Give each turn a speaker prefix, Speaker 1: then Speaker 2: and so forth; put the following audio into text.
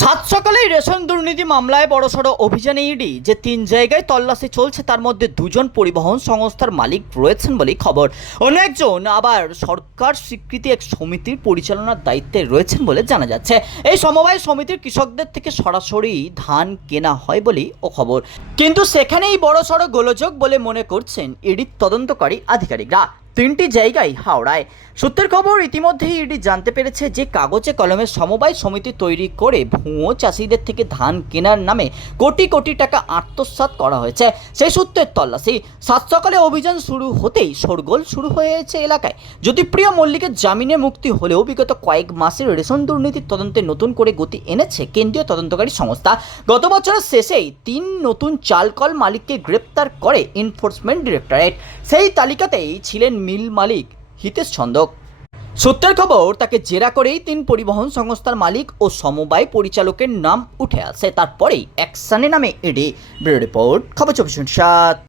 Speaker 1: সাত সকালেই রেশন দুর্নীতি মামলায় বড়সড় অভিযানে ইডি, যে তিন জায়গায় তল্লাশি চলছে, তার মধ্যে দুজন পরিবহন সংস্থার মালিক রয়েছেন বলেই খবর। অন্য একজন আবার সরকার স্বীকৃতি এক সমিতির পরিচালনার দায়িত্বে রয়েছেন বলে জানা যাচ্ছে। এই সমবায় সমিতির কৃষকদের থেকে সরাসরি ধান কেনা হয় বলেই ও খবর। কিন্তু সেখানেই বড়সড় গোলযোগ বলে মনে করছেন ইডির তদন্তকারী আধিকারিকরা। তিনটি জায়গায় হাওড়ায়। সূত্রের খবর, ইতিমধ্যেই ইডি জানতে পেরেছে যে কাগজে কলমে সমবায় সমিতি তৈরি করে ভুয়ো চাষিদের থেকে ধান কেনার নামে কোটি কোটি টাকা আত্মসাৎ করা হয়েছে। সেই সূত্রের তল্লাশি। সাত সকালে অভিযান শুরু হতেই শোরগোল শুরু হয়েছে এলাকায়। জ্যোতিপ্রিয় মল্লিকের জামিনে মুক্তি হলেও বিগত কয়েক মাসের রেশন দুর্নীতির তদন্তে নতুন করে গতি এনেছে কেন্দ্রীয় তদন্তকারী সংস্থা। গত বছরের শেষেই তিন নতুন চালকল মালিককে গ্রেপ্তার করে এনফোর্সমেন্ট ডিরেক্টরেট সেই তালিকাতেই ছিলেন মিল মালিক হিতেশ ছন্দক। সত্যের খবর, তাকে জেরা করেই তিন পরিবহন সংস্থার মালিক ও সমবায় পরিচালকের নাম উঠে আসে। তারপরেই অ্যাকশানে নামে এডি। রিপোর্ট, খবর চব্বিশ সাত।